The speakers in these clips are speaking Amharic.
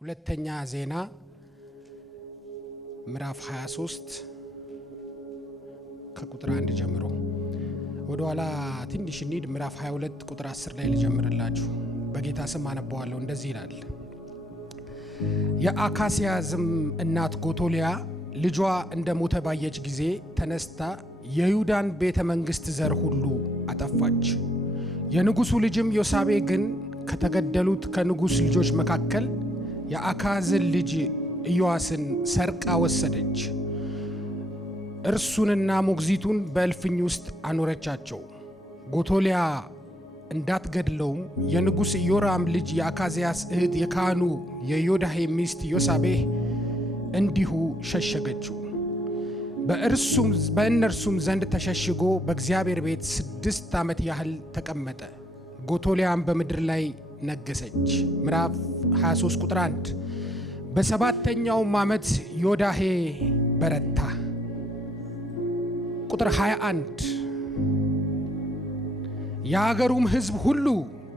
ሁለተኛ ዜና ምዕራፍ 23 ከቁጥር 1 ጀምሮ ወደ ኋላ ትንሽ እንሂድ። ምዕራፍ 22 ቁጥር 10 ላይ ልጀምርላችሁ። በጌታ ስም አነባዋለሁ። እንደዚህ ይላል። የአካሲያዝም እናት ጎቶሊያ ልጇ እንደሞተ ባየች ጊዜ ተነስታ የይሁዳን ቤተ መንግስት ዘር ሁሉ አጠፋች። የንጉሱ ልጅም ዮሳቤ ግን ከተገደሉት ከንጉስ ልጆች መካከል የአካዝን ልጅ ኢዮአስን ሰርቃ ወሰደች። እርሱንና ሞግዚቱን በእልፍኝ ውስጥ አኖረቻቸው። ጎቶሊያ እንዳትገድለውም የንጉስ ኢዮራም ልጅ የአካዝያስ እህት የካህኑ የዮዳሄ ሚስት ዮሳቤህ እንዲሁ ሸሸገችው። በእነርሱም ዘንድ ተሸሽጎ በእግዚአብሔር ቤት 6 ዓመት ያህል ተቀመጠ። ጎቶሊያም በምድር ላይ ነገሰች። ምዕራፍ 23 ቁጥር 1 በሰባተኛውም ዓመት ዮዳሄ በረታ። ቁጥር 21 የአገሩም ሕዝብ ሁሉ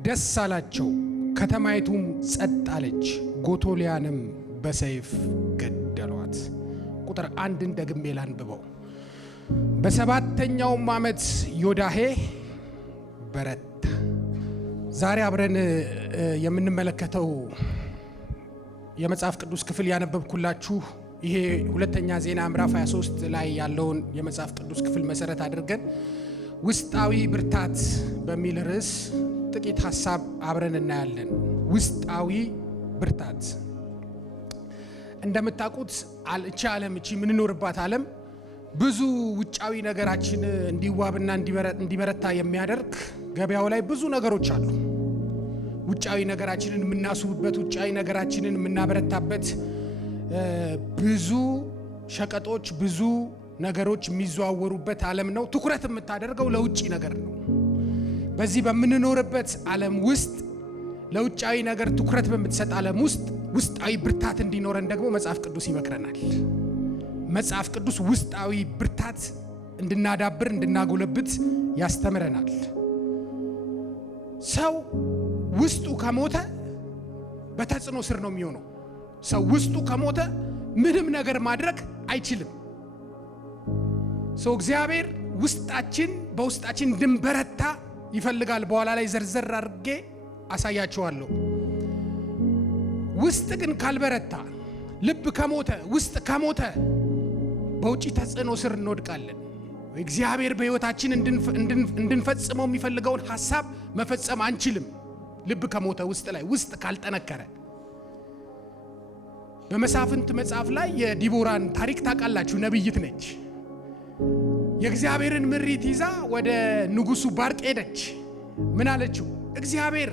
ደስ አላቸው፣ ከተማይቱም ጸጥ አለች፣ ጎቶሊያንም በሰይፍ ገደሏት። ቁጥር 1ን ደግሜ ላንብበው። በሰባተኛውም ዓመት ዮዳሄ በረታ። ዛሬ አብረን የምንመለከተው የመጽሐፍ ቅዱስ ክፍል ያነበብኩላችሁ ይሄ ሁለተኛ ዜና ምዕራፍ 23 ላይ ያለውን የመጽሐፍ ቅዱስ ክፍል መሰረት አድርገን ውስጣዊ ብርታት በሚል ርዕስ ጥቂት ሐሳብ አብረን እናያለን። ውስጣዊ ብርታት። እንደምታውቁት እቺ ዓለም እቺ የምንኖርባት ዓለም ብዙ ውጫዊ ነገራችን እንዲዋብና እንዲበረታ የሚያደርግ ገበያው ላይ ብዙ ነገሮች አሉ። ውጫዊ ነገራችንን የምናስውብበት፣ ውጫዊ ነገራችንን የምናበረታበት ብዙ ሸቀጦች፣ ብዙ ነገሮች የሚዘዋወሩበት ዓለም ነው። ትኩረት የምታደርገው ለውጭ ነገር ነው። በዚህ በምንኖርበት ዓለም ውስጥ ለውጫዊ ነገር ትኩረት በምትሰጥ ዓለም ውስጥ ውስጣዊ ብርታት እንዲኖረን ደግሞ መጽሐፍ ቅዱስ ይመክረናል። መጽሐፍ ቅዱስ ውስጣዊ ብርታት እንድናዳብር እንድናጎለብት ያስተምረናል። ሰው ውስጡ ከሞተ በተጽዕኖ ስር ነው የሚሆነው። ሰው ውስጡ ከሞተ ምንም ነገር ማድረግ አይችልም። ሰው እግዚአብሔር በውስጣችን እንድንበረታ ይፈልጋል። በኋላ ላይ ዘርዘር አድርጌ አሳያቸዋለሁ። ውስጥ ግን ካልበረታ፣ ልብ ከሞተ፣ ውስጥ ከሞተ በውጪ ተጽዕኖ ስር እንወድቃለን። እግዚአብሔር በሕይወታችን እንድንፈጽመው የሚፈልገውን ሐሳብ መፈጸም አንችልም። ልብ ከሞተ ውስጥ ካልጠነከረ። በመሳፍንት መጽሐፍ ላይ የዲቦራን ታሪክ ታውቃላችሁ። ነብይት ነች። የእግዚአብሔርን ምሪት ይዛ ወደ ንጉሱ ባርቅ ሄደች። ምን አለችው? እግዚአብሔር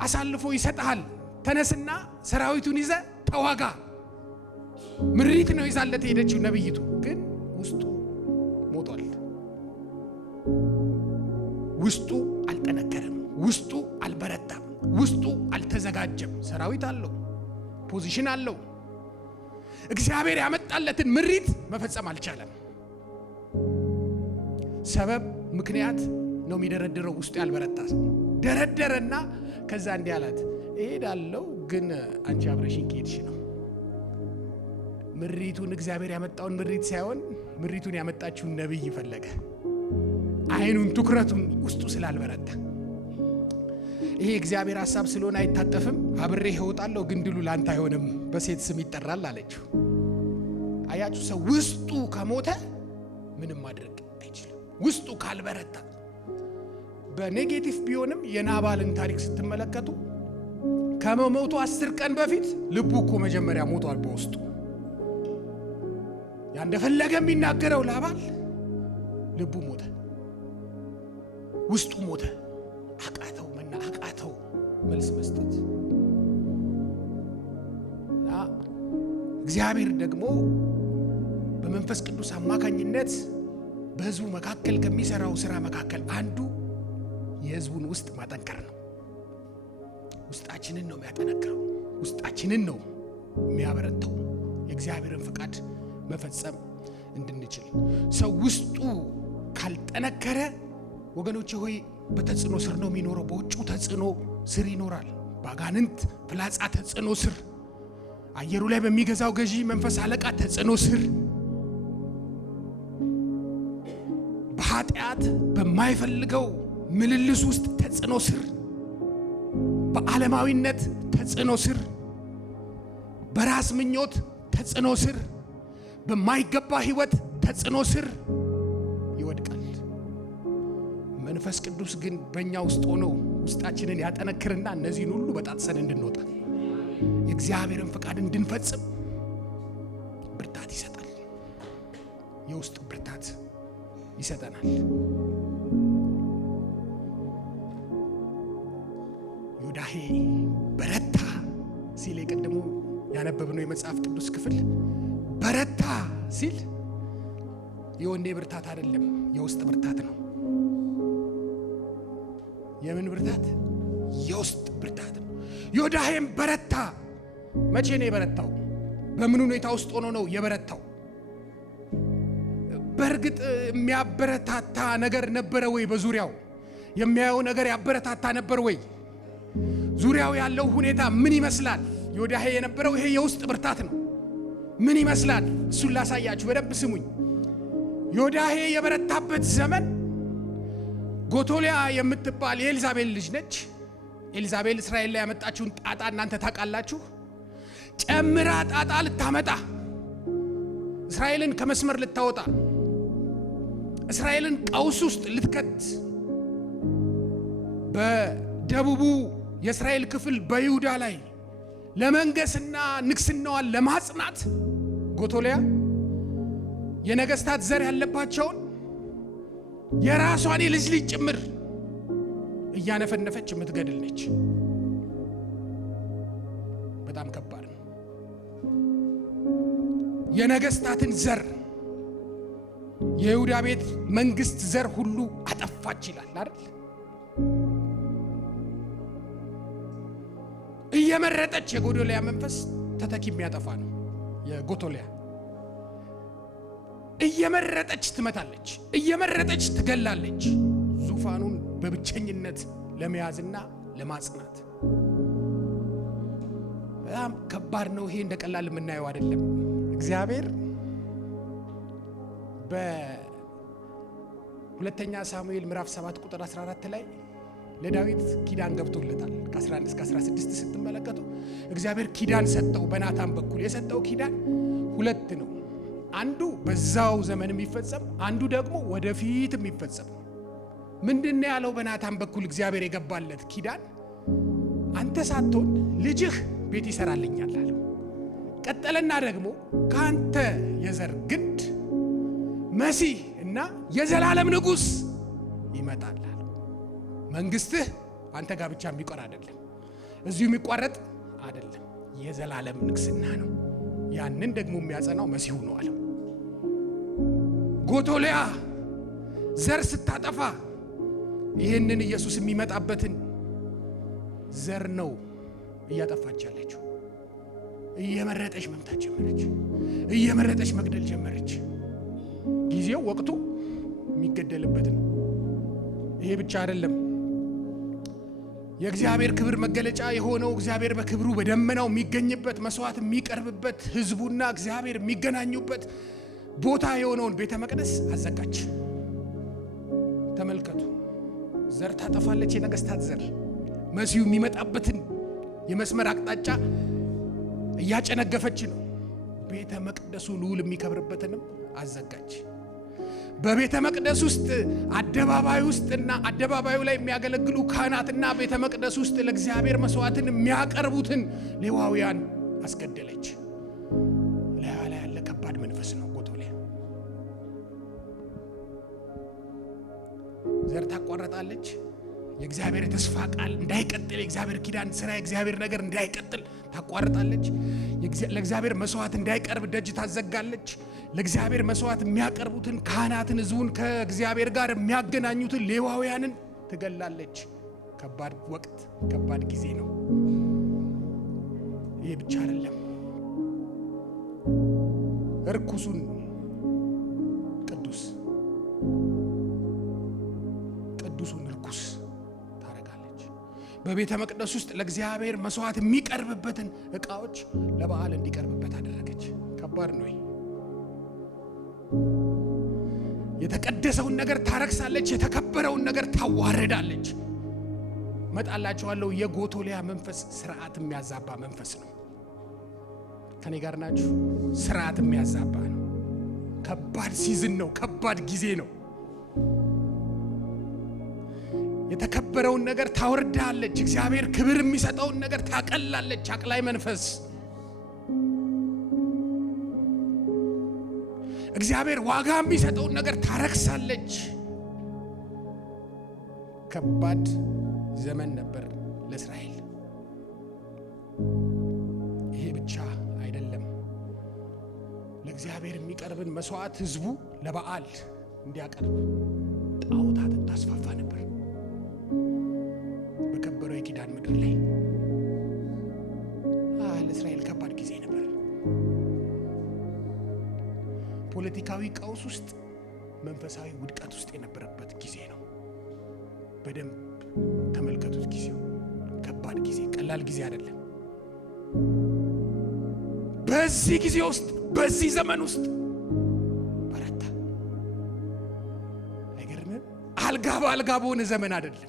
አሳልፎ ይሰጥሃል፣ ተነስና ሰራዊቱን ይዘ ተዋጋ። ምሪት ነው ይዛለት ሄደችው። ነብይቱ ግን ውስጡ ሞቷል። ውስጡ አልጠነከረም። ውስጡ አልበረታም። ውስጡ አልተዘጋጀም። ሰራዊት አለው፣ ፖዚሽን አለው። እግዚአብሔር ያመጣለትን ምሪት መፈጸም አልቻለም። ሰበብ ምክንያት ነው የሚደረድረው። ውስጡ ያልበረታ ሰው ደረደረና ከዛ እንዲህ አላት፣ እሄዳለሁ ግን አንቺ አብረሽኝ ከሄድሽ ነው። ምሪቱን እግዚአብሔር ያመጣውን ምሪት ሳይሆን ምሪቱን ያመጣችውን ነብይ ፈለገ። አይኑን ትኩረቱን ውስጡ ስላልበረታ። ይሄ እግዚአብሔር ሐሳብ ስለሆነ አይታጠፍም። አብሬህ እወጣለሁ ግን ድሉ ላንተ አይሆንም፣ በሴት ስም ይጠራል አለችው። አያችሁ፣ ሰው ውስጡ ከሞተ ምንም ማድረግ አይችልም። ውስጡ ካልበረታ። በኔጌቲቭ ቢሆንም የናባልን ታሪክ ስትመለከቱ ከመሞቱ 10 ቀን በፊት ልቡ እኮ መጀመሪያ ሞቷል በውስጡ። እንደፈለገ የሚናገረው ላባል ልቡ ሞተ፣ ውስጡ ሞተ። አቃተው መልስ መስጠት። እግዚአብሔር ደግሞ በመንፈስ ቅዱስ አማካኝነት በሕዝቡ መካከል ከሚሰራው ስራ መካከል አንዱ የሕዝቡን ውስጥ ማጠንከር ነው። ውስጣችንን ነው የሚያጠነክረው። ውስጣችንን ነው የሚያበረታው። የእግዚአብሔርን ፍቃድ መፈጸም እንድንችል። ሰው ውስጡ ካልጠነከረ ወገኖቼ ሆይ በተጽዕኖ ስር ነው የሚኖረው። በውጭው ተጽዕኖ ስር ይኖራል። ባጋንንት ፍላጻ ተጽዕኖ ስር አየሩ ላይ በሚገዛው ገዢ መንፈስ አለቃ ተጽዕኖ ስር፣ በኃጢአት በማይፈልገው ምልልስ ውስጥ ተጽዕኖ ስር፣ በዓለማዊነት ተጽዕኖ ስር፣ በራስ ምኞት ተጽዕኖ ስር፣ በማይገባ ህይወት ተጽዕኖ ስር ይወድቃል። መንፈስ ቅዱስ ግን በእኛ ውስጥ ሆኖ ውስጣችንን ያጠነክርና እነዚህን ሁሉ በጣጥሰን እንድንወጣ የእግዚአብሔርን ፈቃድ እንድንፈጽም ብርታት ይሰጣል። የውስጥ ብርታት ይሰጠናል። ዮዳሄ በረታ ሲል የቀደሙ ያነበብነው የመጽሐፍ ቅዱስ ክፍል በረታ ሲል የወኔ ብርታት አይደለም፣ የውስጥ ብርታት ነው። የምን ብርታት? የውስጥ ብርታት ነው። ዮዳሄም በረታ። መቼ ነው የበረታው? በምን ሁኔታ ውስጥ ሆኖ ነው የበረታው? በእርግጥ የሚያበረታታ ነገር ነበረ ወይ? በዙሪያው የሚያየው ነገር ያበረታታ ነበር ወይ? ዙሪያው ያለው ሁኔታ ምን ይመስላል? ዮዳሄ የነበረው ይሄ የውስጥ ብርታት ነው። ምን ይመስላል? እሱን ላሳያችሁ፣ በደንብ ስሙኝ። ዮዳሄ የበረታበት ዘመን ጎቶሊያ የምትባል የኤልዛቤል ልጅ ነች። ኤልዛቤል እስራኤል ላይ ያመጣችውን ጣጣ እናንተ ታውቃላችሁ። ጨምራ ጣጣ ልታመጣ፣ እስራኤልን ከመስመር ልታወጣ፣ እስራኤልን ቀውስ ውስጥ ልትከት፣ በደቡቡ የእስራኤል ክፍል በይሁዳ ላይ ለመንገስና ንግስናዋን ለማጽናት ጎቶሊያ የነገስታት ዘር ያለባቸውን የራሷን የልጅ ልጅ ጭምር እያነፈነፈች የምትገድል ነች። በጣም ከባድ ነው። የነገስታትን ዘር የይሁዳ ቤት መንግስት ዘር ሁሉ አጠፋች ይላል አይደል? እየመረጠች የጎቶሊያ መንፈስ ተተኪ የሚያጠፋ ነው። የጎቶሊያ እየመረጠች ትመታለች፣ እየመረጠች ትገላለች፣ ዙፋኑን በብቸኝነት ለመያዝና ለማጽናት። በጣም ከባድ ነው። ይሄ እንደቀላል የምናየው አይደለም። እግዚአብሔር በሁለተኛ ሳሙኤል ምዕራፍ 7 ቁጥር 14 ላይ ለዳዊት ኪዳን ገብቶለታል። ከ11 እስከ 16 ስትመለከቱ እግዚአብሔር ኪዳን ሰጠው። በናታን በኩል የሰጠው ኪዳን ሁለት ነው። አንዱ በዛው ዘመን የሚፈጸም፣ አንዱ ደግሞ ወደፊት የሚፈጸም። ምንድነው ያለው? በናታን በኩል እግዚአብሔር የገባለት ኪዳን አንተ ሳትሆን ልጅህ ቤት ይሰራልኛል አለው። ቀጠለና ደግሞ ካንተ የዘር ግንድ መሲህ እና የዘላለም ንጉሥ ይመጣል አለው። መንግስትህ አንተ ጋር ብቻ የሚቆር አይደለም፣ እዚሁ የሚቋረጥ አይደለም፣ የዘላለም ንግስና ነው። ያንን ደግሞ የሚያጸናው መሲሁ ነው አለው። ጎቶሊያ ዘር ስታጠፋ ይህንን ኢየሱስ የሚመጣበትን ዘር ነው እያጠፋች ያለችው። እየመረጠች መምታት ጀመረች፣ እየመረጠች መግደል ጀመረች። ጊዜው ወቅቱ የሚገደልበት ነው። ይሄ ብቻ አይደለም። የእግዚአብሔር ክብር መገለጫ የሆነው እግዚአብሔር በክብሩ በደመናው የሚገኝበት መስዋዕት የሚቀርብበት ህዝቡና እግዚአብሔር የሚገናኙበት ቦታ የሆነውን ቤተ መቅደስ አዘጋች። ተመልከቱ፣ ዘር ታጠፋለች። የነገስታት ዘር መሲሁ የሚመጣበትን የመስመር አቅጣጫ እያጨነገፈች ነው። ቤተ መቅደሱ ልዑል የሚከብርበትንም አዘጋጅ። በቤተ መቅደስ ውስጥ አደባባይ ውስጥና አደባባዩ ላይ የሚያገለግሉ ካህናትና ቤተ መቅደስ ውስጥ ለእግዚአብሔር መስዋዕትን የሚያቀርቡትን ሌዋውያን አስገደለች። ላይ ያለ ከባድ መንፈስ ነው ጎቶሊያ። ዘር ታቋረጣለች። የእግዚአብሔር የተስፋ ቃል እንዳይቀጥል፣ የእግዚአብሔር ኪዳን ስራ፣ የእግዚአብሔር ነገር እንዳይቀጥል ታቋርጣለች። ለእግዚአብሔር መስዋዕት እንዳይቀርብ ደጅ ታዘጋለች። ለእግዚአብሔር መስዋዕት የሚያቀርቡትን ካህናትን፣ ህዝቡን ከእግዚአብሔር ጋር የሚያገናኙትን ሌዋውያንን ትገላለች። ከባድ ወቅት፣ ከባድ ጊዜ ነው። ይሄ ብቻ አይደለም። እርኩሱን ቅዱሱን እርኩስ ታረጋለች። በቤተ መቅደስ ውስጥ ለእግዚአብሔር መስዋዕት የሚቀርብበትን ዕቃዎች ለበዓል እንዲቀርብበት አደረገች። ከባድ ነው። የተቀደሰውን ነገር ታረክሳለች፣ የተከበረውን ነገር ታዋርዳለች። መጣላችኋለሁ። የጎቶሊያ መንፈስ ስርዓት የሚያዛባ መንፈስ ነው። ከኔ ጋር ናችሁ? ስርዓት የሚያዛባ ነው። ከባድ ሲዝን ነው። ከባድ ጊዜ ነው። የተከበረውን ነገር ታወርዳለች። እግዚአብሔር ክብር የሚሰጠውን ነገር ታቀላለች። አቅላይ መንፈስ እግዚአብሔር ዋጋ የሚሰጠውን ነገር ታረክሳለች። ከባድ ዘመን ነበር ለእስራኤል። ይሄ ብቻ አይደለም። ለእግዚአብሔር የሚቀርብን መስዋዕት ህዝቡ ለበዓል እንዲያቀርብ ጣዖታትን ታስፋፋ ነበር በከበረው የኪዳን ምድር ላይ። ለእስራኤል ከባድ ጊዜ ነበር። ፖለቲካዊ ቀውስ ውስጥ፣ መንፈሳዊ ውድቀት ውስጥ የነበረበት ጊዜ ነው። በደንብ ተመልከቱት። ጊዜው ከባድ ጊዜ፣ ቀላል ጊዜ አይደለም። በዚህ ጊዜ ውስጥ፣ በዚህ ዘመን ውስጥ በረታ። አይገርምም? አልጋ በአልጋ በሆነ ዘመን አይደለም።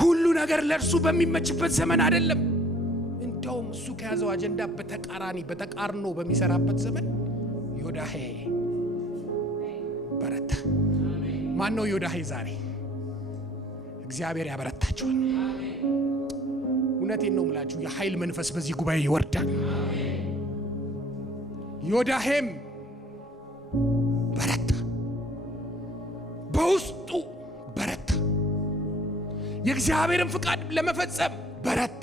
ሁሉ ነገር ለእርሱ በሚመችበት ዘመን አይደለም። እንደውም እሱ ከያዘው አጀንዳ በተቃርኖ በሚሰራበት ዘመን ዮዳሄ በረታ። ማን ነው ዮዳሄ? ዛሬ እግዚአብሔር ያበረታቸዋል። እውነቴን ነው የምላችሁ፣ የኃይል መንፈስ በዚህ ጉባኤ ይወርዳል። ዮዳሄም በረታ፣ በውስጡ በረታ። የእግዚአብሔርን ፍቃድ ለመፈጸም በረታ።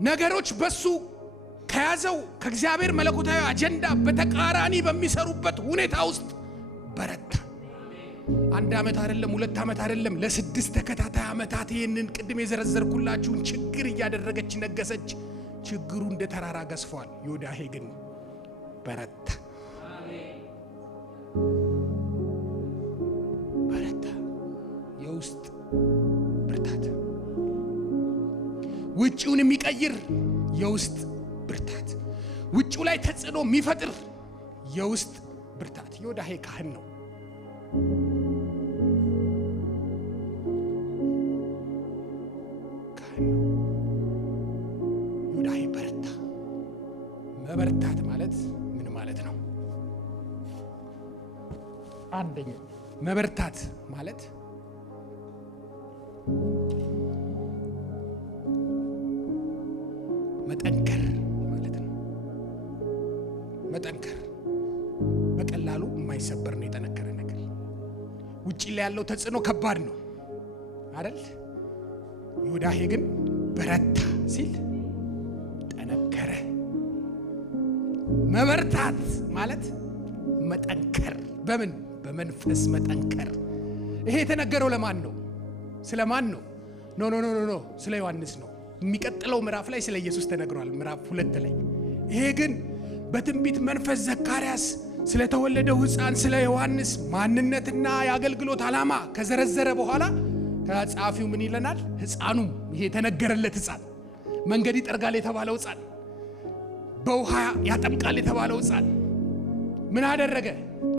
ነገሮች በሱ ከያዘው ከእግዚአብሔር መለኮታዊ አጀንዳ በተቃራኒ በሚሰሩበት ሁኔታ ውስጥ በረታ። 1 ዓመት አይደለም፣ 2 ዓመት አይደለም፣ ለ6 ተከታታይ ዓመታት ይህንን ቅድም የዘረዘርኩላችሁን ችግር እያደረገች ነገሰች። ችግሩ እንደ ተራራ ገዝፏል። ዮዳሄ ግን በረታ። በረታ። የውስጥ ብርታት፣ ውጪውን የሚቀይር የውስጥ ብርታት፣ ውጪው ላይ ተጽዕኖ የሚፈጥር የውስጥ ብርታት። ዮዳሄ ካህን ነው። ዮዳሄ በረታ። መበርታት ማለት ምን ማለት ነው? አንደኛ መበርታት ማለት መጠንከር ማለት ነው። መጠንከር በቀላሉ የማይሰበር ነው። የጠነከረ ነገር ውጪ ላይ ያለው ተጽዕኖ ከባድ ነው አይደል? ዮዳሄ ግን በረታ ሲል ጠነከረ። መበርታት ማለት መጠንከር። በምን? በመንፈስ መጠንከር። ይሄ የተነገረው ለማን ነው? ስለማን ነው? ኖ ስለ ዮሐንስ ነው። የሚቀጥለው ምዕራፍ ላይ ስለ ኢየሱስ ተነግሯል፣ ምዕራፍ 2 ላይ። ይሄ ግን በትንቢት መንፈስ ዘካርያስ ስለተወለደው ሕፃን ስለ ዮሐንስ ማንነትና የአገልግሎት ዓላማ ከዘረዘረ በኋላ ከጸሐፊው ምን ይለናል? ሕፃኑም ይሄ የተነገረለት ሕፃን፣ መንገድ ይጠርጋል የተባለው ሕፃን፣ በውሃ ያጠምቃል የተባለው ሕፃን ምን አደረገ?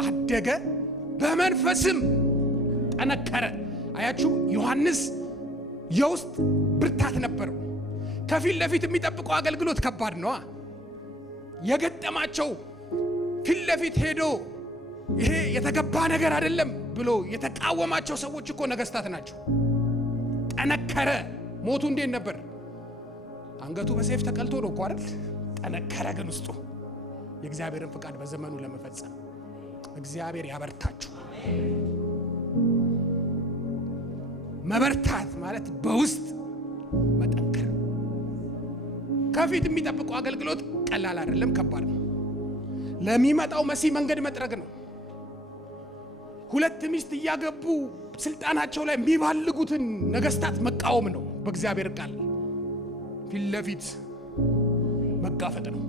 አደገ፣ በመንፈስም ጠነከረ። አያችሁ፣ ዮሐንስ የውስጥ ብርታት ነበረው። ከፊት ለፊት የሚጠብቀው አገልግሎት ከባድ ነው። የገጠማቸው ፊት ለፊት ሄዶ ይሄ የተገባ ነገር አይደለም ብሎ የተቃወማቸው ሰዎች እኮ ነገስታት ናቸው። ጠነከረ። ሞቱ እንዴት ነበር? አንገቱ በሰይፍ ተቀልቶ ነው እኮ አይደል? ጠነከረ። ግን ውስጡ የእግዚአብሔርን ፍቃድ በዘመኑ ለመፈጸም እግዚአብሔር ያበርታችሁ። መበርታት ማለት በውስጥ መጠንከር። ከፊት የሚጠብቀው አገልግሎት ቀላል አይደለም፣ ከባድ ነው። ለሚመጣው መሲህ መንገድ መጥረግ ነው። 2 ሚስት እያገቡ ስልጣናቸው ላይ የሚባልጉትን ነገስታት መቃወም ነው። በእግዚአብሔር ቃል ፊት ለፊት መጋፈጥ ነው።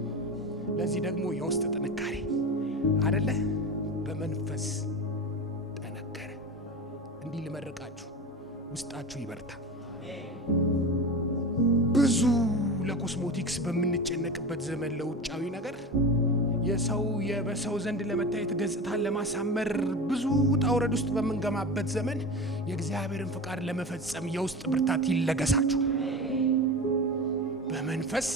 ለዚህ ደግሞ የውስጥ ጥንካሬ አይደለ? በመንፈስ ጠነከረ። እንዲህ ልመርቃችሁ፣ ውስጣችሁ ይበርታ። ብዙ ለኮስሞቲክስ በምንጨነቅበት ዘመን ለውጫዊ ነገር በሰው ዘንድ ለመታየት ገጽታን ለማሳመር ብዙ ውጣ ውረድ ውስጥ በምንገማበት ዘመን የእግዚአብሔርን ፍቃድ ለመፈጸም የውስጥ ብርታት ይለገሳችሁ። በመንፈስ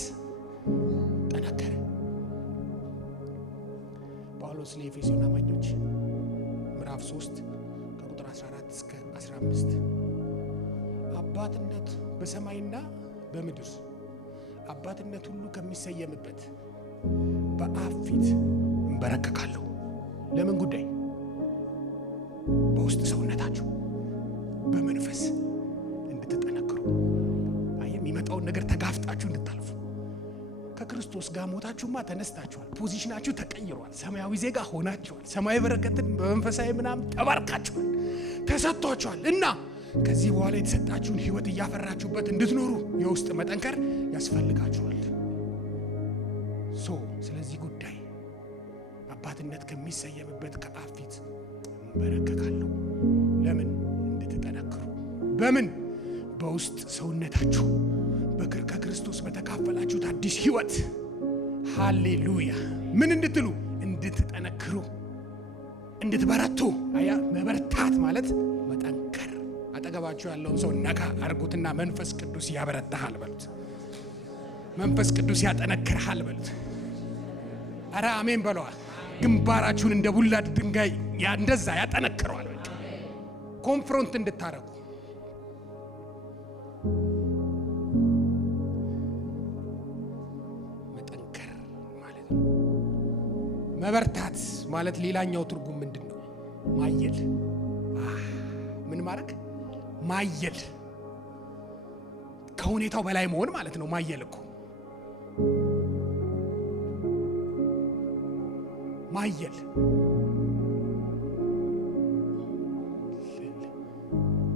ጠነከረ። ጳውሎስ ለኤፌሶን አማኞች ምዕራፍ 3 ከቁጥር 14 እስከ 15 አባትነት በሰማይና በምድር አባትነት ሁሉ ከሚሰየምበት በአብ ፊት እንበረከካለሁ። ለምን ጉዳይ? በውስጥ ሰውነታችሁ በመንፈስ እንድትጠነክሩ፣ የሚመጣውን ነገር ተጋፍጣችሁ እንድታልፉ። ከክርስቶስ ጋር ሞታችሁማ ተነስታችኋል። ፖዚሽናችሁ ተቀይሯል። ሰማያዊ ዜጋ ሆናችኋል። ሰማያዊ በረከትን በመንፈሳዊ ምናምን ተባርካችኋል፣ ተሰጥቷችኋል። እና ከዚህ በኋላ የተሰጣችሁን ሕይወት እያፈራችሁበት እንድትኖሩ የውስጥ መጠንከር ያስፈልጋችኋል። ስለዚህ ጉዳይ አባትነት ከሚሰየምበት ከአብ ፊት እንበረከካለሁ። ለምን? እንድትጠነክሩ። በምን? በውስጥ ሰውነታችሁ ከክርስቶስ በተካፈላችሁት አዲስ ሕይወት። ሃሌሉያ! ምን እንድትሉ? እንድትጠነክሩ፣ እንድትበረቱ። መበርታት ማለት መጠንከር። አጠገባችሁ ያለውን ሰው ነካ አርጉትና መንፈስ ቅዱስ ያበረታሃል በሉት። መንፈስ ቅዱስ ያጠነክርሃል በሉት። አረ አሜን በለዋል። ግንባራችሁን እንደ ቡላድ ድንጋይ እንደዛ ያጠነክረዋል። በቃ ኮንፍሮንት እንድታረጉ። መጠንከር ማለት ነው። መበርታት ማለት ሌላኛው ትርጉም ምንድን ነው? ማየል። ምን ማድረግ? ማየል። ከሁኔታው በላይ መሆን ማለት ነው። ማየል እኮ ማየል።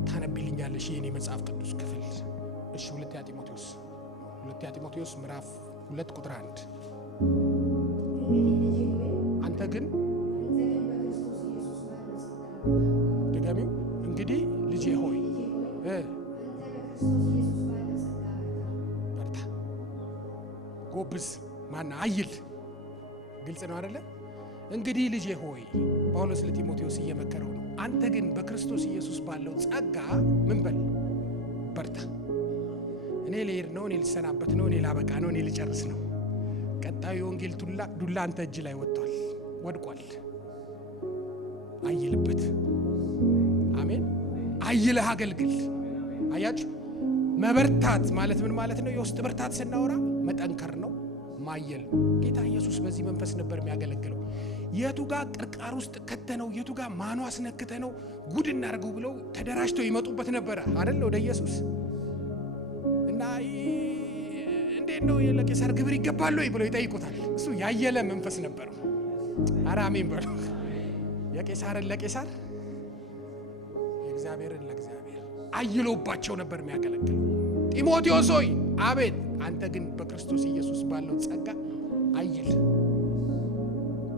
ታነቢልኛለሽ የኔ መጽሐፍ ቅዱስ ክፍል? እሺ፣ ሁለተኛ ጢሞቴዎስ ምዕራፍ 2 ቁጥር 1 አንተ ግን ድገሚው። እንግዲህ ልጄ ሆይ በርታ፣ ጎብዝ፣ ማና አይል። ግልጽ ነው አይደለ? እንግዲህ ልጄ ሆይ ጳውሎስ ለጢሞቴዎስ እየመከረው ነው። አንተ ግን በክርስቶስ ኢየሱስ ባለው ጸጋ ምን በል? በርታ። እኔ ልሄድ ነው፣ እኔ ልሰናበት ነው፣ እኔ ላበቃ ነው፣ እኔ ልጨርስ ነው። ቀጣዩ የወንጌል ዱላ አንተ እጅ ላይ ወድቋል። አይልበት። አሜን። አይልህ አገልግል። አያችሁ፣ መበርታት ማለት ምን ማለት ነው? የውስጥ ብርታት ስናወራ መጠንከር ነው፣ ማየል። ጌታ ኢየሱስ በዚህ መንፈስ ነበር የሚያገለግለው። የቱ ጋር ቅርቃር ውስጥ ከተነው፣ የቱ ጋር ማኑ አስነክተነው ጉድ እናርገው ብለው ተደራጅተው ይመጡበት ነበረ አይደል? ወደ ኢየሱስ እና እንዴት ነው ለቄሳር ግብር ይገባል ወይ ብለው ይጠይቁታል። እሱ ያየለ መንፈስ ነበረው። ኧረ አሜን በሉ። የቄሳርን ለቄሳር የእግዚአብሔርን ለእግዚአብሔር አይሎባቸው ነበር የሚያገለግለው። ጢሞቴዎስ ሆይ አቤት፣ አንተ ግን በክርስቶስ ኢየሱስ ባለው ጸጋ አይል፣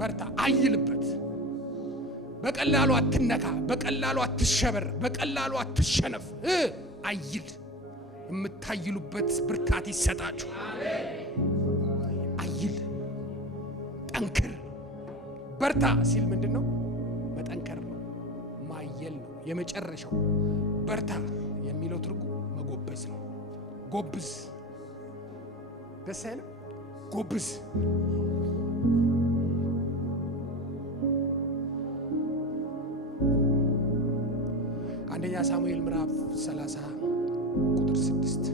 በርታ፣ አይልበት። በቀላሉ አትነካ፣ በቀላሉ አትሸበር፣ በቀላሉ አትሸነፍ። አይል። የምታይሉበት ብርታት ይሰጣችሁ። አይል፣ ጠንክር። በርታ ሲል ምንድን ነው? መጠንከር ነው፣ ማየል ነው። የመጨረሻው በርታ የሚለው ትርጉም መጎበዝ ነው። ጎብዝ። ደስ አይልም? ጎብዝ። አንደኛ ሳሙኤል ምዕራፍ 30 ቁጥር 6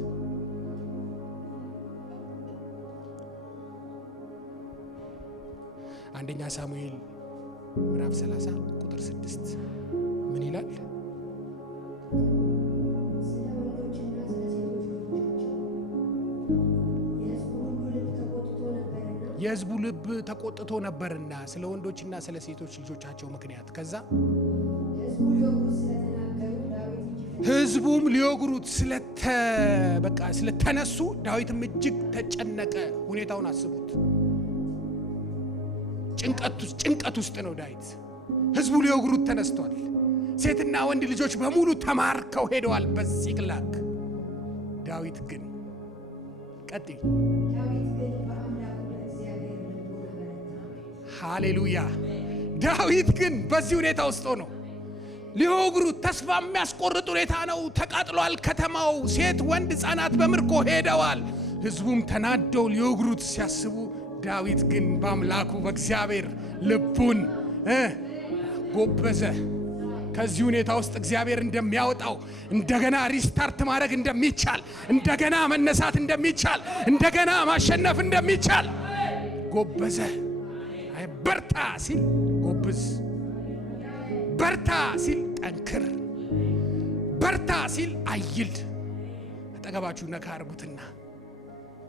አንደኛ ሳሙኤል ምዕራፍ 30 ቁጥር 6 ምን ይላል? የሕዝቡ ልብ ተቆጥቶ ነበርና ስለ ወንዶችና ስለ ሴቶች ልጆቻቸው ምክንያት። ከዛ ሕዝቡም ሊወግሩት ስለተነሱ ዳዊትም እጅግ ተጨነቀ። ሁኔታውን አስቡት። ጭንቀት ውስጥ ነው ዳዊት። ሕዝቡ ሊወግሩት ተነስቷል። ሴትና ወንድ ልጆች በሙሉ ተማርከው ሄደዋል በጺቅላግ። ዳዊት ግን ቀጥይ። ሃሌሉያ። ዳዊት ግን በዚህ ሁኔታ ውስጥ ነው ሊወግሩት ተስፋ የሚያስቆርጥ ሁኔታ ነው። ተቃጥሏል ከተማው፣ ሴት ወንድ ሕፃናት በምርኮ ሄደዋል። ሕዝቡም ተናደው ሊወግሩት ሲያስቡ ዳዊት ግን በአምላኩ በእግዚአብሔር ልቡን ጎበዘ። ከዚህ ሁኔታ ውስጥ እግዚአብሔር እንደሚያወጣው፣ እንደገና ሪስታርት ማድረግ እንደሚቻል፣ እንደገና መነሳት እንደሚቻል፣ እንደገና ማሸነፍ እንደሚቻል ጎበዘ። በርታ ሲል ጎብዝ፣ በርታ ሲል ጠንክር፣ በርታ ሲል አይል። አጠገባችሁ ነካ አርጉትና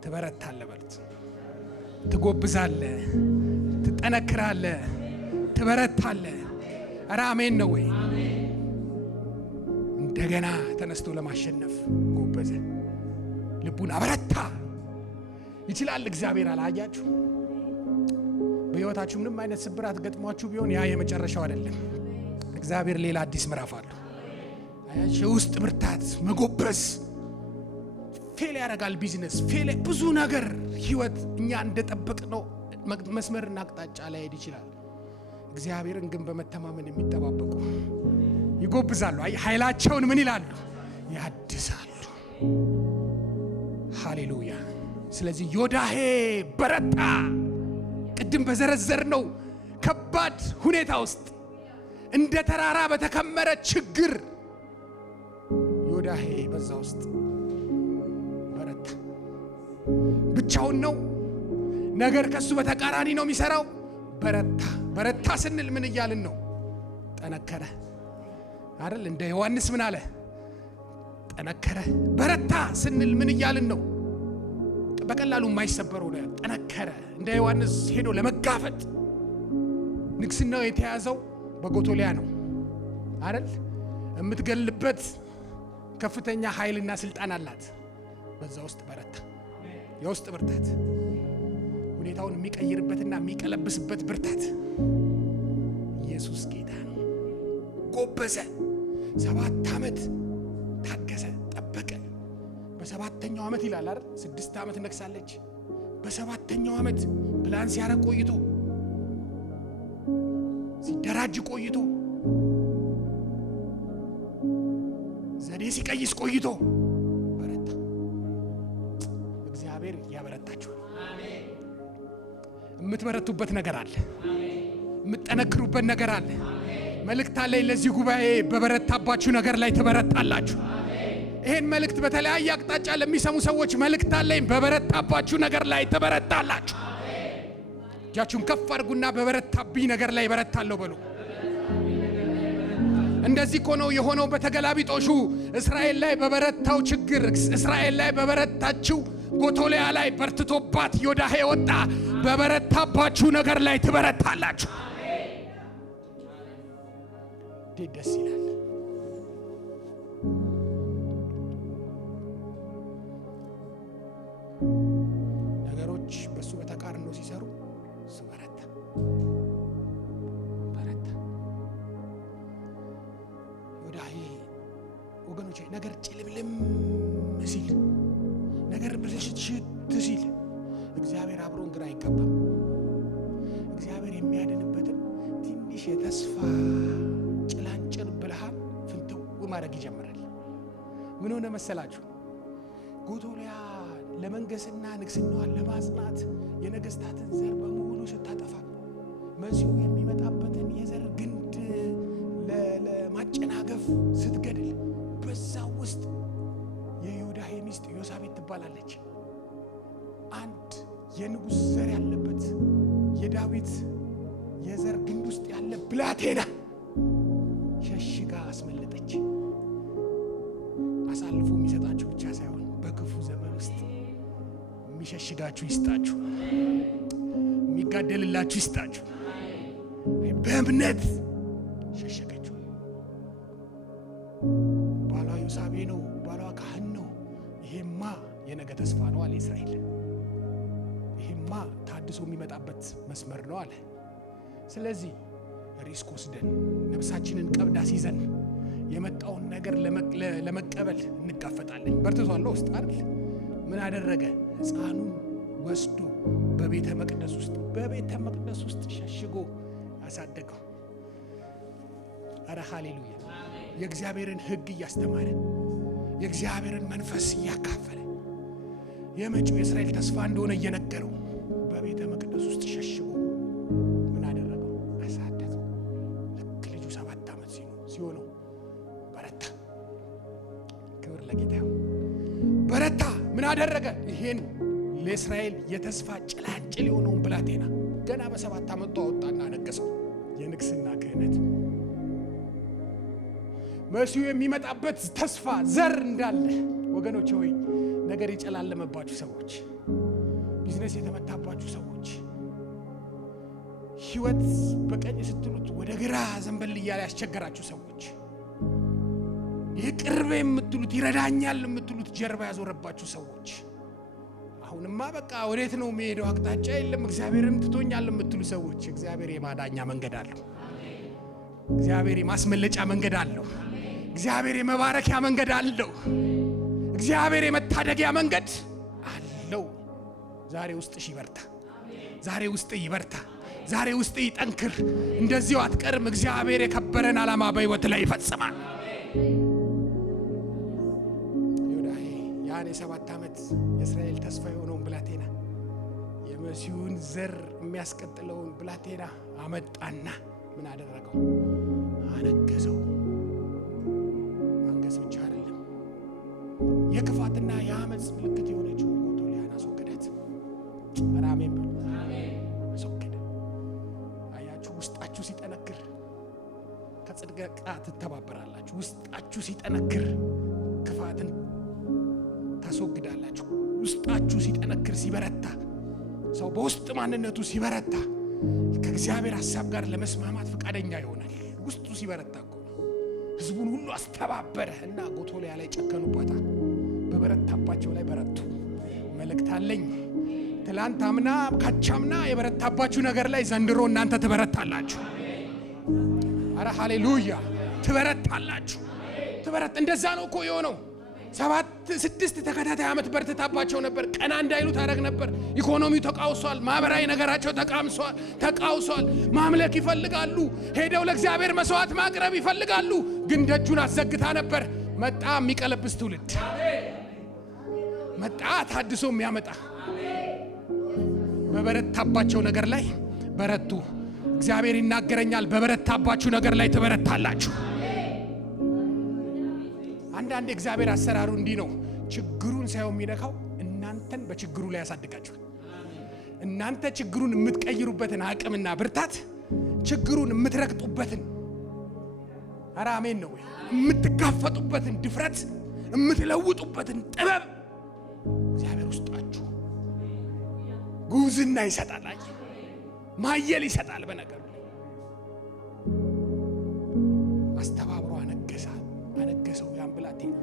ትበረታለህ በሉት። ትጎብዛለህ፣ ትጠነክራለህ፣ ትበረታለህ። ኧረ አሜን ነው ወይ? እንደገና ተነስቶ ለማሸነፍ ጎበዘ፣ ልቡን አበረታ። ይችላል እግዚአብሔር። አላያችሁ? በሕይወታችሁ ምንም አይነት ስብራት ገጥሟችሁ ቢሆን ያ የመጨረሻው አይደለም። እግዚአብሔር ሌላ አዲስ ምዕራፍ አለው። አያችሁ? ውስጥ ብርታት፣ መጎበዝ። ፌል ያደርጋል ቢዝነስ፣ ፌል ብዙ ነገር ህይወት እኛ እንደጠበቅነው መስመርና አቅጣጫ ላይ ሄድ ይችላል። እግዚአብሔርን ግን በመተማመን የሚጠባበቁ ይጎብዛሉ። ኃይላቸውን ምን ይላሉ? ያድሳሉ። ሃሌሉያ። ስለዚህ ዮዳሄ በረታ። ቅድም በዘረዘርነው ከባድ ሁኔታ ውስጥ እንደ ተራራ በተከመረ ችግር ዮዳሄ በዛ ውስጥ በረታ። ብቻውን ነው፣ ነገር ከሱ በተቃራኒ ነው የሚሰራው። በረታ። በረታ ስንል ምን እያልን ነው? ጠነከረ አይደል? እንደ ዮሐንስ ምን አለ? ጠነከረ። በረታ ስንል ምን እያልን ነው? በቀላሉ የማይሰበረው ነው። ጠነከረ። እንደ ዮሐንስ ሄዶ ለመጋፈጥ። ንግስናው የተያዘው በጎቶሊያ ነው አይደል? የምትገልበት ከፍተኛ ኃይልና ስልጣን አላት። በዛ ውስጥ በረታ። የውስጥ ብርታት፣ ሁኔታውን የሚቀይርበትና የሚቀለብስበት ብርታት። ኢየሱስ ጌታ ነው። ጎበዘ። 7 ዓመት ታገሰ፣ ጠበቀ። በ7ኛው ዓመት ይላል አይደል? 6 ዓመት ነግሳለች። በ7ኛው ዓመት ፕላን ሲያረግ ቆይቶ፣ ሲደራጅ ቆይቶ፣ ዘዴ ሲቀይስ ቆይቶ በረታ። እግዚአብሔር ያበረታችሁ። የምትበረቱበት ነገር አለ፣ የምትጠነክሩበት ነገር አለ። መልእክት አለኝ ለዚህ ጉባኤ። በበረታባችሁ ነገር ላይ ትበረታላችሁ። ይሄን መልእክት በተለያየ አቅጣጫ ለሚሰሙ ሰዎች መልእክት አለኝ። በበረታባችሁ ነገር ላይ ትበረታላችሁ። እጃችሁን ከፍ አድርጉና በበረታብኝ ነገር ላይ በረታለሁ በሉ። እንደዚህ እኮ ነው የሆነው በተገላቢጦሹ። እስራኤል ላይ በበረታው ችግር፣ እስራኤል ላይ በበረታችው ጎቶሊያ ላይ በርትቶባት ዮዳሄ ወጣ። በበረታባችሁ ነገር ላይ ትበረታላችሁ። ደስ ይላል። ነገሮች በሱ በተቃርኖ ሲሰሩ እሱ በረታ። ዮዳሄ ወገኖቼ፣ ነገር ጭልምልም ሲል፣ ነገር ብልሽት ሲል እግዚአብሔር አብሮን ግራ አይገባም። እግዚአብሔር የሚያድንበትን ትንሽ የተስፋ ጭላንጭል ብልሃን ፍንትው ማድረግ ይጀምራል። ምን ሆነ መሰላችሁ? ጎቶሊያ ለመንገስና ንግስናዋን ለማጽናት የነገስታትን ዘር በሙሉ ስታጠፋ፣ መሲሁ የሚመጣበትን የዘር ግንድ ለማጨናገፍ ስትገድል፣ በዛ ውስጥ የዮዳሄ ሚስት ዮሳቤት ትባላለች። አንድ የንጉሥ ዘር ያለበት የዳዊት የዘር ግንድ ውስጥ ያለ ብላቴና ሸሽጋ አስመለጠች። አሳልፎ የሚሰጣችሁ ብቻ ሳይሆን በክፉ ዘመን ውስጥ የሚሸሽጋችሁ ይስጣችሁ፣ የሚጋደልላችሁ ይስጣችሁ። በእምነት ሸሸገችው። ባሏ ዮሳቤ ነው፣ ባሏ ካህን ነው። ይሄማ የነገ ተስፋ ነው አለ እስራኤል። ይሄማ ታድሶ የሚመጣበት መስመር ነው አለ። ስለዚህ ሪስክ ወስደን ነፍሳችንን ቀብዳ ሲዘን የመጣውን ነገር ለመቀበል እንጋፈጣለን። በርትቷል ውስጥ አይደል? ምን አደረገ? ሕፃኑን ወስዶ በቤተ መቅደስ ውስጥ ሸሽጎ አሳደገው። አረ ሃሌሉያ! የእግዚአብሔርን ሕግ እያስተማረ የእግዚአብሔርን መንፈስ እያካፈለ የመጪው የእስራኤል ተስፋ እንደሆነ እየነገረው በቤተ መቅደስ ውስጥ ሸሽጎ ምን አደረገው? አሳደገው። ልክ ልጁ 7 ዓመት ሲሆነው በረታ። ክብር ለጌታ ይሁን። በረታ። ምን አደረገ? ይሄን ለእስራኤል የተስፋ ጭላንጭል የሆነውን ብላቴና ገና በ7 ዓመቱ አወጣና አነገሰው። የንግስና ክህነት መሲሁ የሚመጣበት ተስፋ ዘር እንዳለ ወገኖች ሆይ፣ ነገር የጨላለመባችሁ ሰዎች፣ ቢዝነስ የተመታባችሁ ሰዎች፣ ህይወት በቀኝ ስትሉት ወደ ግራ ዘንበል እያለ ያስቸገራችሁ ሰዎች፣ ይቅርቤ የምትሉት ይረዳኛል የምትሉት ጀርባ ያዞረባችሁ ሰዎች፣ አሁንማ በቃ ወዴት ነው የሚሄደው? አቅጣጫ የለም፣ እግዚአብሔርን ትቶኛል የምትሉ ሰዎች፣ እግዚአብሔር የማዳኛ መንገድ አለው። እግዚአብሔር የማስመለጫ መንገድ አለው። እግዚአብሔር የመባረኪያ መንገድ አለው። እግዚአብሔር የመታደጊያ መንገድ አለው። ዛሬ ውስጥሽ ይበርታ። ዛሬ ውስጥ ይበርታ። ዛሬ ውስጥ ይጠንክር። እንደዚሁ አትቀርም። እግዚአብሔር የከበረን ዓላማ በሕይወት ላይ ይፈጽማል። ዮዳሄ ያን የ7 ዓመት የእስራኤል ተስፋ የሆነውን ብላቴና የመሲሁን ዘር የሚያስቀጥለውን ብላቴና አመጣና ምን አደረገው? አነገሰው። ማንገስ ብቻ አይደለም፣ የክፋትና የአመፅ ምልክት የሆነችው ጎቶልያን አስወገዳት። አሜን በሉ። አስወገደ። አያችሁ፣ ውስጣችሁ ሲጠነክር ከጽድቅ ጋር ትተባበራላችሁ። ውስጣችሁ ሲጠነክር ክፋትን ታስወግዳላችሁ። ውስጣችሁ ሲጠነክር ሲበረታ፣ ሰው በውስጥ ማንነቱ ሲበረታ ከእግዚአብሔር ሐሳብ ጋር ለመስማማት ፈቃደኛ ይሆናል። ውስጡ ሲበረታ እኮ ህዝቡን ሁሉ አስተባበረ እና ጎቶልያ ላይ ጨከኑባታል። በበረታባቸው ላይ በረቱ። መልእክት አለኝ። ትላንት አምና ካቻምና የበረታባችሁ ነገር ላይ ዘንድሮ እናንተ ትበረታላችሁ። አረ ሃሌሉያ! ትበረታላችሁ። እንደዛ ነው እኮ የሆነው። 6 ተከታታይ ዓመት በርትታባቸው ነበር። ቀና እንዳይሉ ታረግ ነበር። ኢኮኖሚው ተቃውሷል። ማህበራዊ ነገራቸው ተቃውሷል። ማምለክ ይፈልጋሉ። ሄደው ለእግዚአብሔር መስዋዕት ማቅረብ ይፈልጋሉ። ግን ደጁን አዘግታ ነበር። መጣ የሚቀለብስ ትውልድ መጣ፣ ታድሶ የሚያመጣ። በበረታባቸው ነገር ላይ በረቱ። እግዚአብሔር ይናገረኛል፣ በበረታባችሁ ነገር ላይ ትበረታላችሁ። አንዳንድ እግዚአብሔር አሰራሩ እንዲህ ነው። ችግሩን ሳይሆን የሚነካው እናንተን በችግሩ ላይ ያሳድጋችኋል። እናንተ ችግሩን የምትቀይሩበትን አቅምና ብርታት፣ ችግሩን የምትረግጡበትን ኧረ አሜን ነው፣ የምትጋፈጡበትን ድፍረት፣ የምትለውጡበትን ጥበብ እግዚአብሔር ውስጣችሁ ጉብዝና ይሰጣል። ማየል ይሰጣል። በነገሩ አስተባብሮ አነገሰው። ያን ብላቴና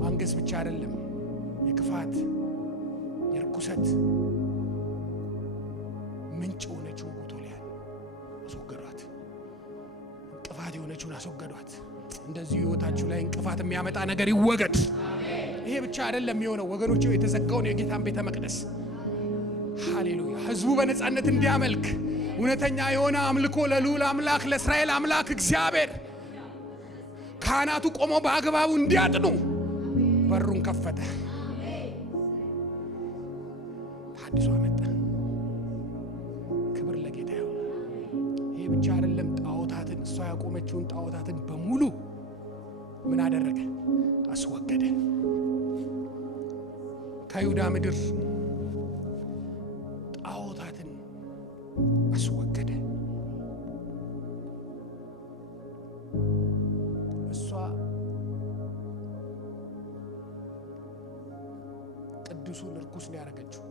ማንገስ ብቻ አይደለም፣ የክፋት የርኩሰት ምንጭ የሆነችውን ጎቶልያን አስወገዷት። እንቅፋት የሆነችውን አስወገዷት። እንደዚሁ ሕይወታችሁ ላይ እንቅፋት የሚያመጣ ነገር ይወገድ። ይሄ ብቻ አይደለም የሆነው ወገኖቼ፣ የተዘጋውን የጌታን ቤተ መቅደስ ሃሌሉያ፣ ህዝቡ በነፃነት እንዲያመልክ እውነተኛ የሆነ አምልኮ ለልዑል አምላክ ለእስራኤል አምላክ እግዚአብሔር ካህናቱ ቆመው በአግባቡ እንዲያጥኑ በሩን ከፈተ። ታድሶ አመጣ። ክብር ለጌታ ይሁን። ይሄ ብቻ አይደለም፣ ጣዖታትን፣ እሷ ያቆመችውን ጣዖታትን በሙሉ ምን አደረገ? አስወገደ። ከይሁዳ ምድር ጣዖታትን አስወገደ። እሷ ቅዱሱን ርኩስ ነው ያደረገችው፣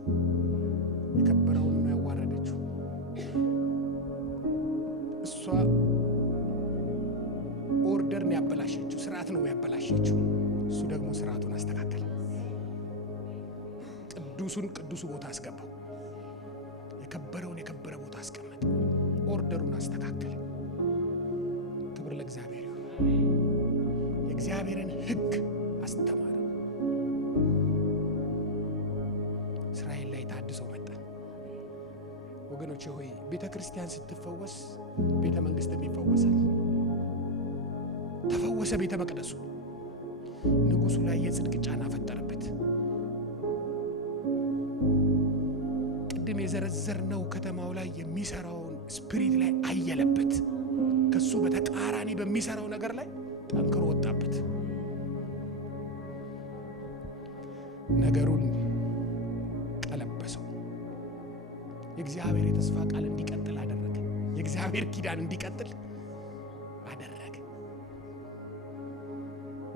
የከበረውን ነው ያዋረደችው። እሷ ኦርደር ነው ያበላሸችው፣ ስርዓት ነው ያበላሸችው። እሱ ደግሞ ስርዓቱን አስተካከለ። ቅዱሱን ቅዱሱ ቦታ አስገባው፣ የከበረውን የከበረ ቦታ አስቀመጠ፣ ኦርደሩን አስተካከለ። ክብር ለእግዚአብሔር ይሁን። የእግዚአብሔርን ሕግ አስተማረ። ወገኖቼ ሆይ ቤተ ክርስቲያን ስትፈወስ ቤተ መንግስትም ይፈወሳል። ተፈወሰ ቤተ መቅደሱ። ንጉሱ ላይ የጽድቅ ጫና ፈጠረበት። ቅድም የዘረዘርነው ከተማው ላይ የሚሰራውን ስፒሪት ላይ አየለበት። ከሱ በተቃራኒ በሚሰራው ነገር ላይ ጠንክሮ ወጣበት። ነገሩን ቀለበሰው። የእግዚአብሔር የተስፋ ቃል እንዲቀጥል አደረገ። የእግዚአብሔር ኪዳን እንዲቀጥል አደረገ።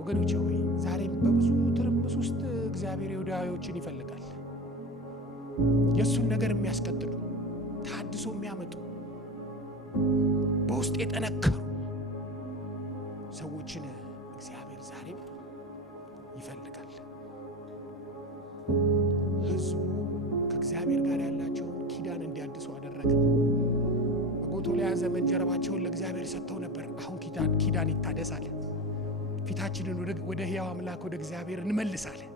ወገኖቼ ሆይ ዛሬም በብዙ ትርምስ ውስጥ እግዚአብሔር ይሁዳዎችን ይፈልጋል። የእሱን ነገር የሚያስቀጥሉ ታድሶ የሚያመጡ በውስጥ የጠነከሩ ሰዎችን እግዚአብሔር ዛሬም ይፈልጋል። ሕዝቡ ከእግዚአብሔር ጋር ያላቸውን ኪዳን እንዲያድሱ አደረገ። በጎቶልያ ዘመን ጀርባቸውን ለእግዚአብሔር ሰጥተው ነበር። አሁን ኪዳን ይታደሳል። ፊታችንን ወደ ሕያው አምላክ ወደ እግዚአብሔር እንመልሳለን።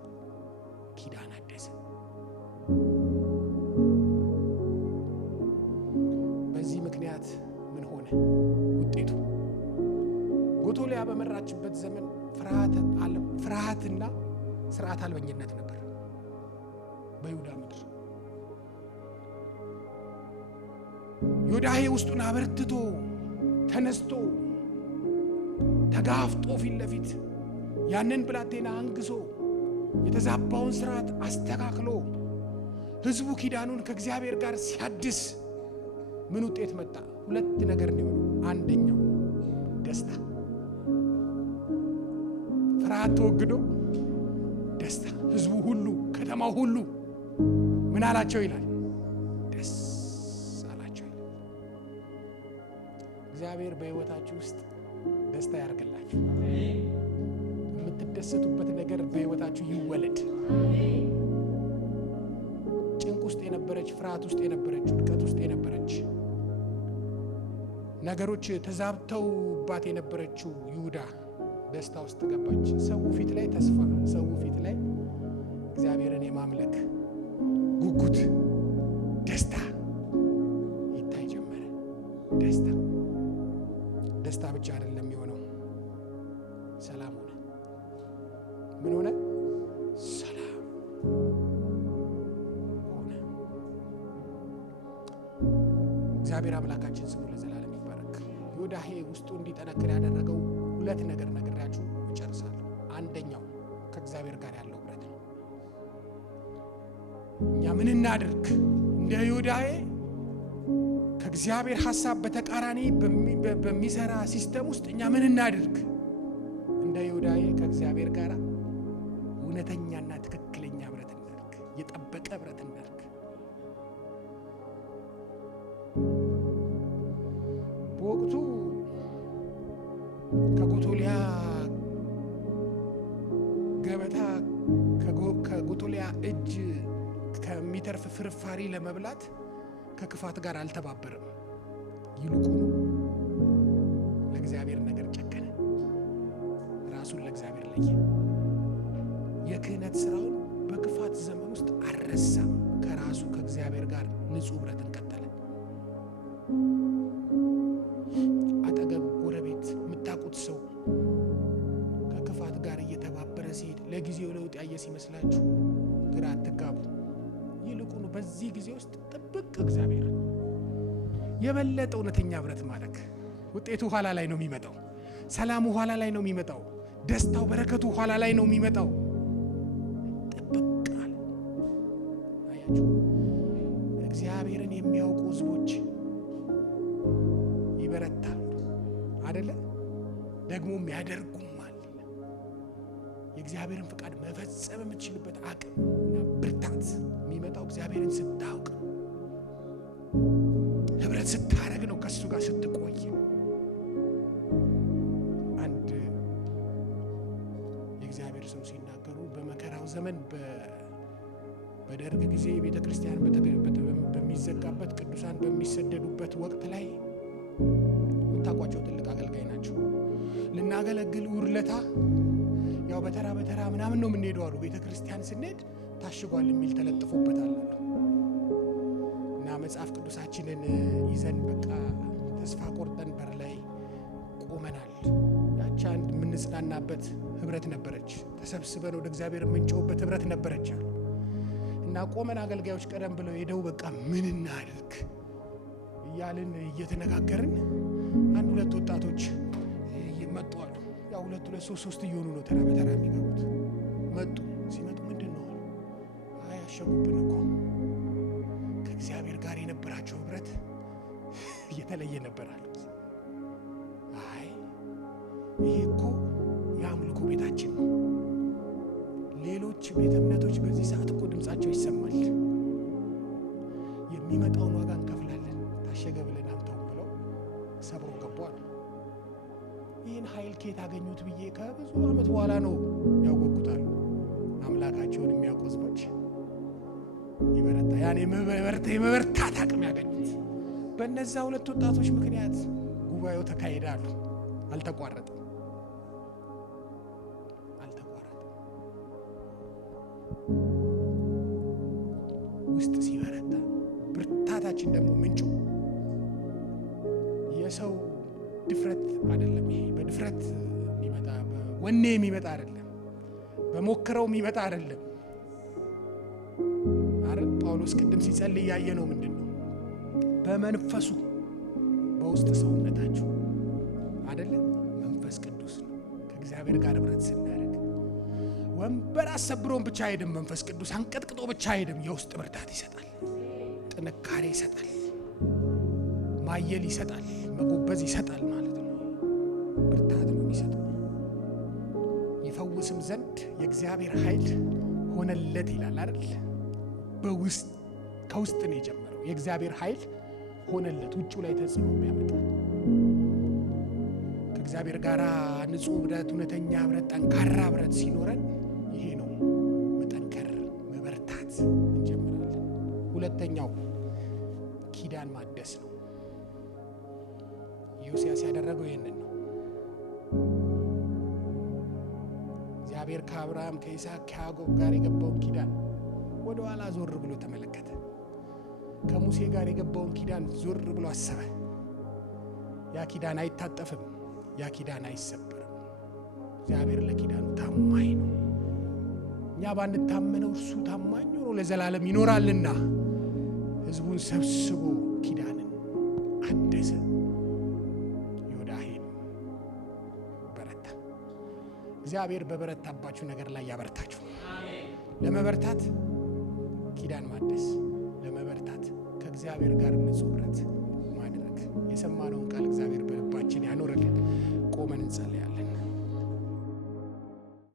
ኪዳን አደሰ። በዚህ ምክንያት ምን ሆነ? ውጤቱ ጎቶልያ በመራችበት ዘመን ፍርሃትና ስርዓት አልበኝነት ነበር በይሁዳ ምድር። ዮዳሄ ውስጡን አበርትቶ ተነስቶ ተጋፍጦ ፊት ለፊት ያንን ብላቴና አንግሶ የተዛባውን ስርዓት አስተካክሎ ሕዝቡ ኪዳኑን ከእግዚአብሔር ጋር ሲያድስ ምን ውጤት መጣ? ሁለት ነገር ነው። አንደኛው ደስታ፣ ፍርሃት ተወግዶ ደስታ። ሕዝቡ ሁሉ ከተማው ሁሉ ምን አላቸው ይላል? ደስ አላቸው ይላል። እግዚአብሔር በሕይወታችሁ ውስጥ ደስታ ያርግላችሁ። የምትደሰቱበት ነገር በሕይወታችሁ ይወለድ። ጭንቅ ውስጥ የነበረች፣ ፍርሃት ውስጥ የነበረች፣ ውድቀት ውስጥ የነበረች፣ ነገሮች ተዛብተውባት የነበረችው ይሁዳ ደስታ ውስጥ ገባች። ሰው ፊት ላይ ተስፋ፣ ሰው ፊት ላይ እግዚአብሔርን የማምለክ ጉጉት፣ ደስታ ይታይ ጀመረ። ደስታ ብቻ አይደለም የሆነው፣ ሰላም ሆነ። ምን ሆነ? ሰላም ሆነ። እግዚአብሔር አምላካችን ስሙ ለዘላለም ይባረክ። ዮዳሄ ውስጡ እንዲጠነክር ያደረገው ሁለት ነገር ነግሬያችሁ እጨርሳለሁ። አንደኛው ከእግዚአብሔር ጋር ያለው ህብረት ነው። እኛ ምን እናድርግ? እንደ ዮዳሄ ከእግዚአብሔር ሐሳብ በተቃራኒ በሚሰራ ሲስተም ውስጥ እኛ ምን እናድርግ? እንደ ዮዳሄ ከእግዚአብሔር ጋር እውነተኛና ትክክለኛ ህብረት እናድርግ። የጠበቀ ህብረት እናድርግ። በወቅቱ ከጎቶልያ ገበታ ከጎቶልያ እጅ ከሚተርፍ ፍርፋሪ ለመብላት ከክፋት ጋር አልተባበረም። ይልቁኑ ለእግዚአብሔር ነገር ጨከነ። ራሱን ለእግዚአብሔር ለየ። የክህነት ስራውን በክፋት ዘመን ውስጥ አልረሳም። ከራሱ ከእግዚአብሔር ጋር ንጹህ ህብረትን ቀጠለ። አጠገብ ጎረቤት፣ የምታውቁት ሰው ከክፋት ጋር እየተባበረ ሲሄድ ለጊዜው ለውጥ ያየ ሲመስላችሁ ግራ አትጋቡ። ይልቁኑ በዚህ ጊዜ ውስጥ ጥብቅ እግዚአብሔር የበለጠ እውነተኛ ህብረት ማድረግ። ውጤቱ ኋላ ላይ ነው የሚመጣው። ሰላሙ ኋላ ላይ ነው የሚመጣው። ደስታው፣ በረከቱ ኋላ ላይ ነው የሚመጣው። ጥብቅ አለ። አያችሁ፣ እግዚአብሔርን የሚያውቁ ህዝቦች ይበረታሉ አይደለ? ደግሞም ያደርጉማል። የእግዚአብሔርን ፍቃድ መፈጸም የምትችልበት አቅም እና ብርታት የሚመጣው እግዚአብሔርን ስታውቅ፣ ህብረት ስታረግ ነው፣ ከሱ ጋር ስትቆይ። አንድ የእግዚአብሔር ሰው ሲናገሩ በመከራው ዘመን በደርግ ጊዜ ቤተ ክርስቲያን በሚዘጋበት፣ ቅዱሳን በሚሰደዱበት ወቅት ላይ የምታውቋቸው ትልቅ አገልጋይ ናቸው። ልናገለግል ውርለታ ያው በተራ ምናምን ነው የምንሄደው አሉ። ቤተ ክርስቲያን ስንሄድ ታሽጓል የሚል ተለጥፎበታል አሉ። እና መጽሐፍ ቅዱሳችንን ይዘን በቃ ተስፋ ቆርጠን በር ላይ ቆመናል። ያቺ አንድ የምንጽናናበት ህብረት ነበረች። ተሰብስበን ወደ እግዚአብሔር የምንጮህበት ህብረት ነበረች እና ቆመን አገልጋዮች ቀደም ብለው ሄደው በቃ ምን እናድርግ እያልን እየተነጋገርን አንድ ሁለት ወጣቶች መጡ አሉ። ያው ሁለት ሶስት እየሆኑ ነው ተራ በተራ የሚገቡት። መጡ። ሲመጡ ምንድን ነው አይ አሸጉብን እኮ ከእግዚአብሔር ጋር የነበራቸው ህብረት እየተለየ ነበር አሉት። አይ ይሄ እኮ የአምልኮ ቤታችን ነው። ሌሎች ቤተ እምነቶች በዚህ ሰዓት እኮ ድምፃቸው ይሰማል። የሚመጣውን ዋጋ እንከፍላለን፣ ታሸገ ብለን አንተው ብለው ሰብሮ ገቧል። ይህን ኃይል ከየት አገኙት ብዬ ከብዙ ዓመት በኋላ ነው ያወቁታል። አምላካቸውን የሚያውቁ ህዝቦች ይበረታ ያን የመበርታት አቅም ያገኙት በእነዛ ሁለት ወጣቶች ምክንያት ጉባኤው ተካሄዳሉ። አልተቋረጠም። ውስጥ ሲበረታ ብርታታችን ደግሞ ምንጩ የሰው ድፍረት አይደለም። ይሄ በድፍረት የሚመጣ በወኔ የሚመጣ አይደለም። በሞክረው የሚመጣ አይደለም። አረ ጳውሎስ ቅድም ሲጸልይ ያየነው ምንድነው? በመንፈሱ በውስጥ ሰውነታችሁ አይደለም መንፈስ ቅዱስ ነው። ከእግዚአብሔር ጋር ህብረት ስናደርግ ወንበር አሰብሮን ብቻ አይደለም፣ መንፈስ ቅዱስ አንቀጥቅጦ ብቻ አይደለም። የውስጥ ብርታት ይሰጣል፣ ጥንካሬ ይሰጣል፣ ማየል ይሰጣል፣ መጎበዝ ይሰጣል ማለት ነው። ብርታት ነው የሚሰጠው። ይፈውስም ዘንድ የእግዚአብሔር ኃይል ሆነለት ይላል አይደል? በውስጥ ከውስጥ ነው የጀመረው። የእግዚአብሔር ኃይል ሆነለት፣ ውጪው ላይ ተጽዕኖ የሚያመጣ ከእግዚአብሔር ጋር ንጹህ ህብረት፣ እውነተኛ ህብረት፣ ጠንካራ ህብረት ሲኖረን ይሄ ነው መጠንከር፣ መበርታት እንጀምራለን። ሁለተኛው ኪዳን ማደስ ነው። ዮሴያስ ያደረገው ይሄንን ነው። እግዚአብሔር ከአብርሃም ከይስሐቅ ከያዕቆብ ጋር የገባውን ኪዳን ወደ ኋላ ዞር ብሎ ተመለከተ። ከሙሴ ጋር የገባውን ኪዳን ዞር ብሎ አሰበ። ያ ኪዳን አይታጠፍም፣ ያ ኪዳን አይሰበርም። እግዚአብሔር ለኪዳኑ ታማኝ ነው። እኛ ባንታመነው እርሱ ታማኝ ሆኖ ለዘላለም ይኖራልና ህዝቡን ሰብስቦ ኪዳንን አደሰ። ዮዳሄን በረታ። እግዚአብሔር በበረታባችሁ ነገር ላይ ያበርታችሁ። ለመበርታት ኪዳን ማደስ፣ ለመበርታት ከእግዚአብሔር ጋር ንጹህ ህብረት ማድረግ። የሰማነውን ቃል እግዚአብሔር በልባችን ያኖርልን። ቆመን እንጸልያለን።